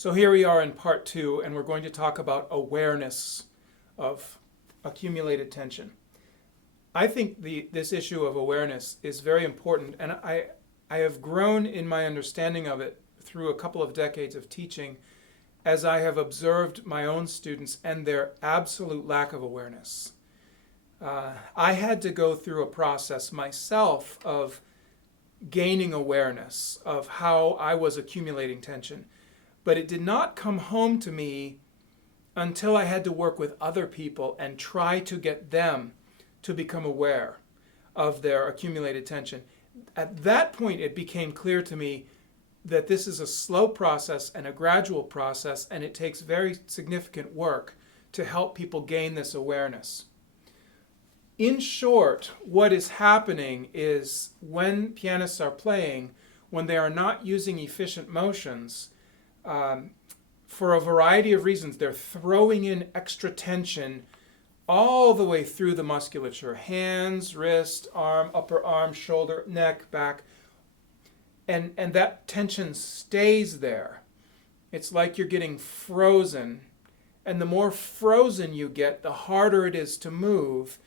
So here we are in part two, and we're going to talk about awareness of accumulated tension. I think this issue of awareness is very important, and I have grown in my understanding of it through a couple of decades of teaching as I have observed my own students and their absolute lack of awareness. I had to go through a process myself of gaining awareness of how I was accumulating tension. But it did not come home to me until I had to work with other people and try to get them to become aware of their accumulated tension. At that point, it became clear to me that this is a slow process and a gradual process, and it takes very significant work to help people gain this awareness. In short, what is happening is when pianists are playing, when they are not using efficient motions, for a variety of reasons, they're throwing in extra tension all the way through the musculature: hands, wrist, arm, upper arm, shoulder, neck, back. And that tension stays there. It's like you're getting frozen. And the more frozen you get, the harder it is to move.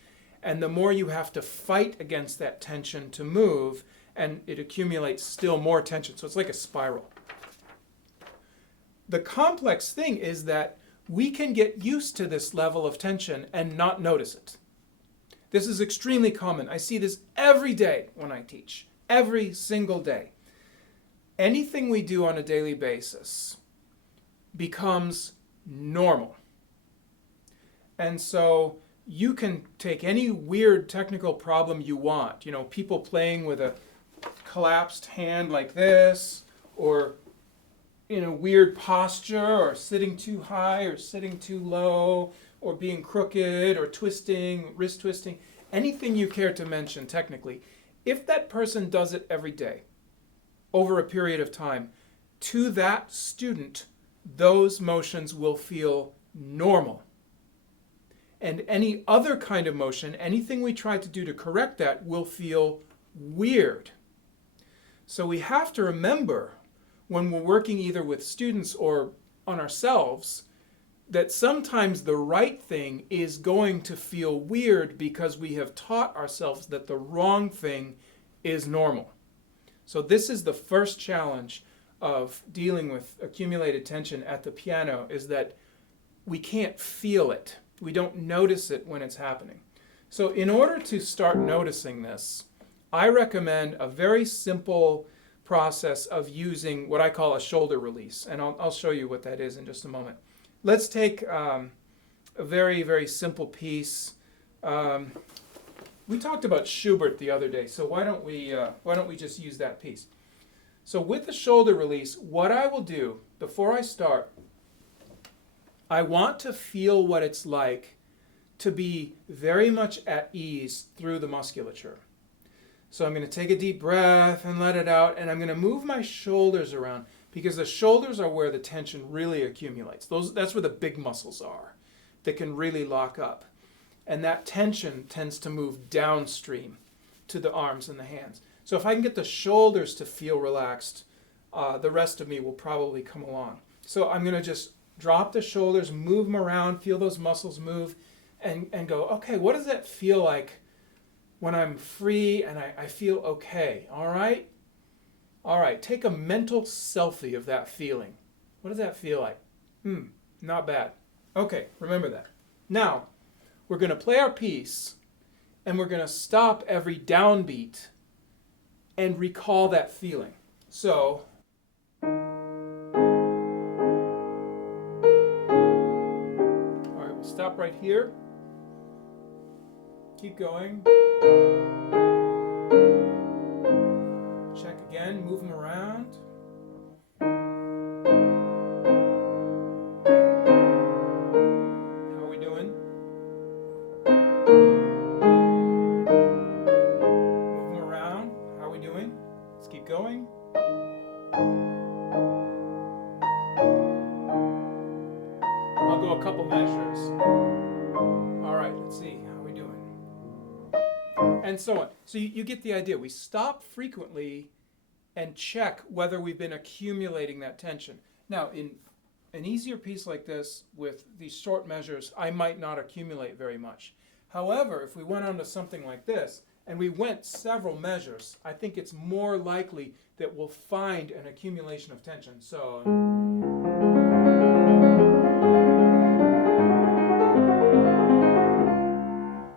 And the more you have to fight against that tension to move, and it accumulates still more tension. So it's like a spiral. The complex thing is that we can get used to this level of tension and not notice it. This is extremely common. I see this every day when I teach, every single day. Anything we do on a daily basis becomes normal. And so you can take any weird technical problem you want, people playing with a collapsed hand like this, or in a weird posture, or sitting too high or sitting too low, or being crooked or twisting, wrist twisting, anything you care to mention technically. If that person does it every day over a period of time, to that student, those motions will feel normal. And any other kind of motion, anything we try to do to correct that, will feel weird. So we have to remember, when we're working either with students or on ourselves, that sometimes the right thing is going to feel weird because we have taught ourselves that the wrong thing is normal. So this is the first challenge of dealing with accumulated tension at the piano, is that we can't feel it. We don't notice it when it's happening. So in order to start noticing this, I recommend a very simple process of using what I call a shoulder release. And I'll show you what that is in just a moment. Let's take a very, very simple piece. We talked about Schubert the other day, so why don't we just use that piece? So with the shoulder release, what I will do before I start, I want to feel what it's like to be very much at ease through the musculature. So I'm going to take a deep breath and let it out, and I'm going to move my shoulders around, because the shoulders are where the tension really accumulates. That's where the big muscles are that can really lock up. And that tension tends to move downstream to the arms and the hands. So if I can get the shoulders to feel relaxed, the rest of me will probably come along. So I'm going to just drop the shoulders, move them around, feel those muscles move, and go, okay, what does that feel like when I'm free and I feel okay? All right? All right, take a mental selfie of that feeling. What does that feel like? Not bad. Okay, remember that. Now, we're going to play our piece, and we're going to stop every downbeat and recall that feeling. So, all right, we'll stop right here. Keep going. Check again, move them around. How are we doing? Move them around. How are we doing? Let's keep going. I'll go a couple measures. All right, let's see. How are we doing? And so on. So you get the idea. We stop frequently and check whether we've been accumulating that tension. Now, in an easier piece like this with these short measures, I might not accumulate very much. However, if we went on to something like this, and we went several measures, I think it's more likely that we'll find an accumulation of tension. So,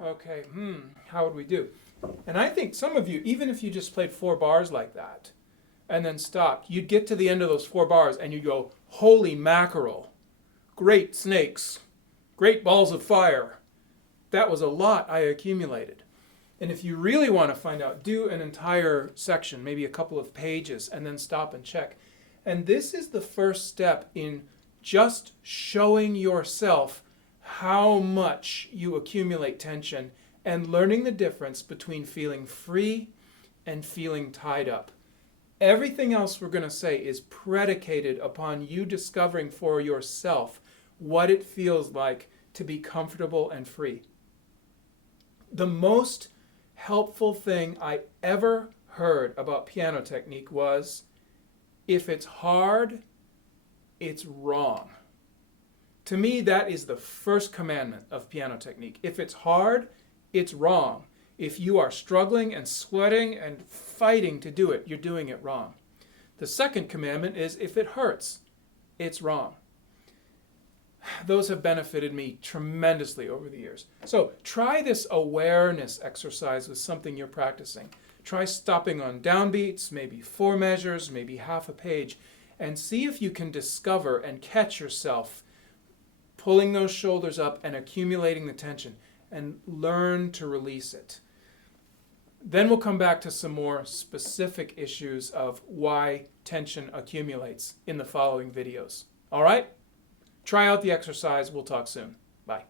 okay, how would we do? And I think some of you, even if you just played 4 bars like that, and then stopped, you'd get to the end of those 4 bars and you'd go, holy mackerel, great snakes, great balls of fire. That was a lot I accumulated. And if you really want to find out, do an entire section, maybe a couple of pages, and then stop and check. And this is the first step in just showing yourself how much you accumulate tension and learning the difference between feeling free and feeling tied up. Everything else we're going to say is predicated upon you discovering for yourself what it feels like to be comfortable and free. The most helpful thing I ever heard about piano technique was, if it's hard, it's wrong. To me, that is the first commandment of piano technique. If it's hard, it's wrong. If you are struggling and sweating and fighting to do it, you're doing it wrong. The second commandment is, if it hurts, it's wrong. Those have benefited me tremendously over the years. So try this awareness exercise with something you're practicing. Try stopping on downbeats, maybe 4 measures, maybe half a page, and see if you can discover and catch yourself pulling those shoulders up and accumulating the tension, and learn to release it. Then we'll come back to some more specific issues of why tension accumulates in the following videos. All right? Try out the exercise. We'll talk soon. Bye.